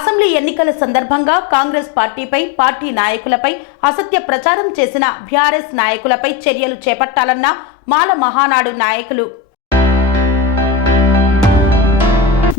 Assembly ఎన్నికల సందర్భంగా కాంగ్రెస్ పార్టీపై పార్టీ నాయకులపై అసత్య ప్రచారం చేసిన బీఆర్ఎస్ నాయకులపై చర్యలు చేపట్టాలన్న మాల మహానాడు నాయకులు.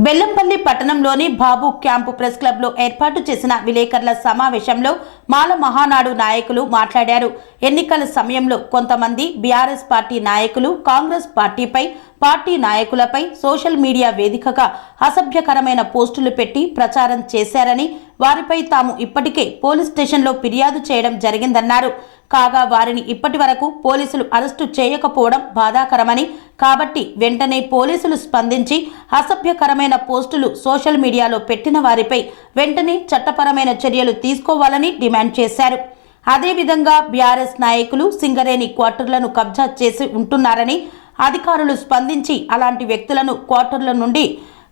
బెల్లంపల్లి పట్టణంలోని బాబు క్యాంపు ప్రెస్ క్లబ్లో ఏర్పాటు చేసిన విలేకరుల సమావేశంలో మాల మహానాడు నాయకులు మాట్లాడారు. ఎన్నికల సమయంలో కొంతమంది బీఆర్ఎస్ పార్టీ నాయకులు కాంగ్రెస్ పార్టీపై పార్టీ నాయకులపై సోషల్ మీడియా వేదికగా అసభ్యకరమైన పోస్టులు పెట్టి ప్రచారం చేశారని వారిపై తాము ఇప్పటికే పోలీస్ స్టేషన్లో ఫిర్యాదు చేయడం జరిగిందన్నారు. కాగా వారిని ఇప్పటి వరకు పోలీసులు అరెస్టు చేయకపోవడం బాధాకరమని కాబట్టి వెంటనే పోలీసులు స్పందించి అసభ్యకరమైన పోస్టులు సోషల్ మీడియాలో పెట్టిన వారిపై వెంటనే చట్టపరమైన చర్యలు తీసుకోవాలని డిమాండ్ చేశారు. అదేవిధంగా బీఆర్ఎస్ నాయకులు సింగరేణి క్వార్టర్లను కబ్జా చేసి ఉంటున్నారని అధికారులు స్పందించి అలాంటి వ్యక్తులను క్వార్టర్ల నుండి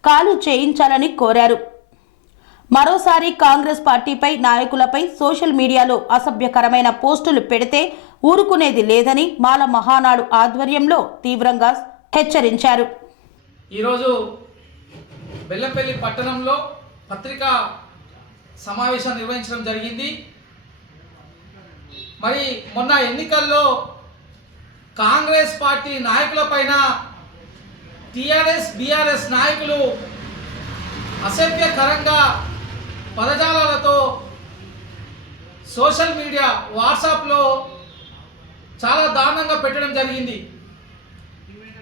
ఖాళీ చేయించాలని కోరారు. మరోసారి కాంగ్రెస్ పార్టీపై నాయకులపై సోషల్ మీడియాలో అసభ్యకరమైన పోస్టులు పెడితే ఊరుకునేది లేదని మాల మహానాడు ఆధ్వర్యంలో తీవ్రంగా హెచ్చరించారు. ఈరోజు బెల్లంపల్లి పట్టణంలో పత్రికా సమావేశం నిర్వహించడం జరిగింది. మరి మొన్న ఎన్నికల్లో కాంగ్రెస్ పార్టీ నాయకులపైన టిఆర్ఎస్ బీఆర్ఎస్ నాయకులు అసభ్యకరంగా పదజాలాలతో సోషల్ మీడియా వాట్సాప్లో చాలా దారుణంగా పెట్టడం జరిగింది.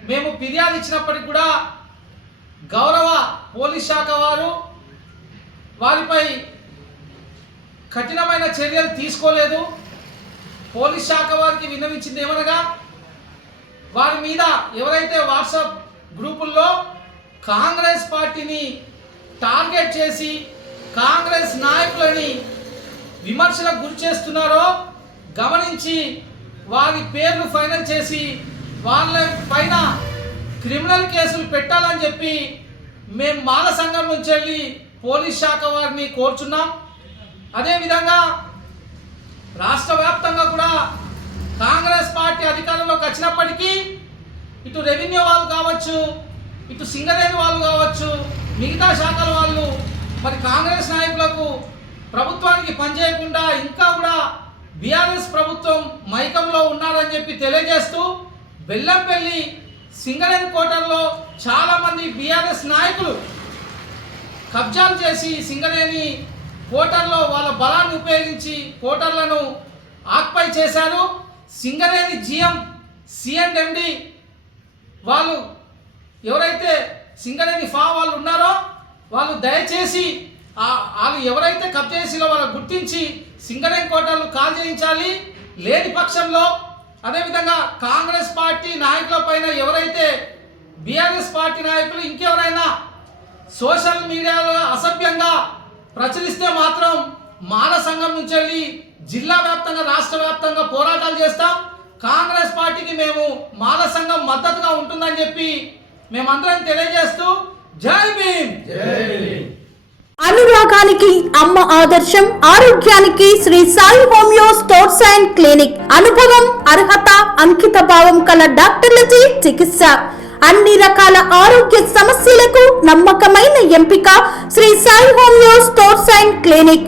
మేము ఫిర్యాదు ఇచ్చినప్పటికి కూడా గౌరవ పోలీస్ శాఖ వారు వారిపై కఠినమైన చర్యలు తీసుకోలేదు. పోలీస్ శాఖ వారికి విన్నవించింది ఏమనగా వారి మీద ఎవరైతే వాట్సాప్ గ్రూపుల్లో కాంగ్రెస్ పార్టీని టార్గెట్ చేసి కాంగ్రెస్ నాయకులని విమర్శలకు గురి చేస్తున్నారో గమనించి వారి పేర్లు ఫైనల్ చేసి వాళ్ళ పైన క్రిమినల్ కేసులు పెట్టాలని చెప్పి మేము మాల సంఘం నుంచి వెళ్ళి పోలీస్ శాఖ వారిని కోరుచున్నాం. అదేవిధంగా రాష్ట్ర వ్యాప్తంగా కూడా కాంగ్రెస్ పార్టీ అధికారంలోకి వచ్చినప్పటికీ ఇటు రెవెన్యూ వాళ్ళు కావచ్చు ఇటు సింగరేణి వాళ్ళు కావచ్చు మిగతా శాఖల వాళ్ళు మరి కాంగ్రెస్ నాయకులకు ప్రభుత్వానికి పనిచేయకుండా ఇంకా కూడా బీఆర్ఎస్ ప్రభుత్వం మైకంలో ఉన్నారని చెప్పి తెలియజేస్తూ బెల్లంపల్లి సింగరేణి కోటర్లో చాలామంది బీఆర్ఎస్ నాయకులు కబ్జాలు చేసి సింగరేణి కోటర్లో వాళ్ళ బలాన్ని ఉపయోగించి కోటర్లను ఆక్పై చేశారు. సింగరేణి జిఎం సిఎండ్ఎండి వాళ్ళు ఎవరైతే సింగరేణి ఫా వాళ్ళు ఉన్నారో వాళ్ళు దయచేసి వాళ్ళు ఎవరైతే కప్ చేసిలో వాళ్ళు గుర్తించి సింగరేణి కోటలు కాల్ చేయించాలి. లేని పక్షంలో అదేవిధంగా కాంగ్రెస్ పార్టీ నాయకుల పైన ఎవరైతే బీఆర్ఎస్ పార్టీ నాయకులు ఇంకెవరైనా సోషల్ మీడియాలో అసభ్యంగా ప్రచురిస్తే మాత్రం మాల సంఘం నుంచి వెళ్ళి జిల్లా వ్యాప్తంగా రాష్ట్ర వ్యాప్తంగా పోరాటాలు చేస్తాం. కాంగ్రెస్ పార్టీకి మేము మాల సంఘం మద్దతుగా ఉంటుందని చెప్పి మేమందరం తెలియజేస్తూ జై భీమ్! అనురాగానికి అమ్మ ఆదర్శం ఆరోగ్యానికి Shri Sai homeo stores and clinic. అనుభవం అర్హత అంకిత భావం కల డాక్టర్లచే చికిత్స. అన్ని రకాల ఆరోగ్య సమస్యలకు నమ్మకమైన ఎంపిక Shri Sai homeo stores and clinic.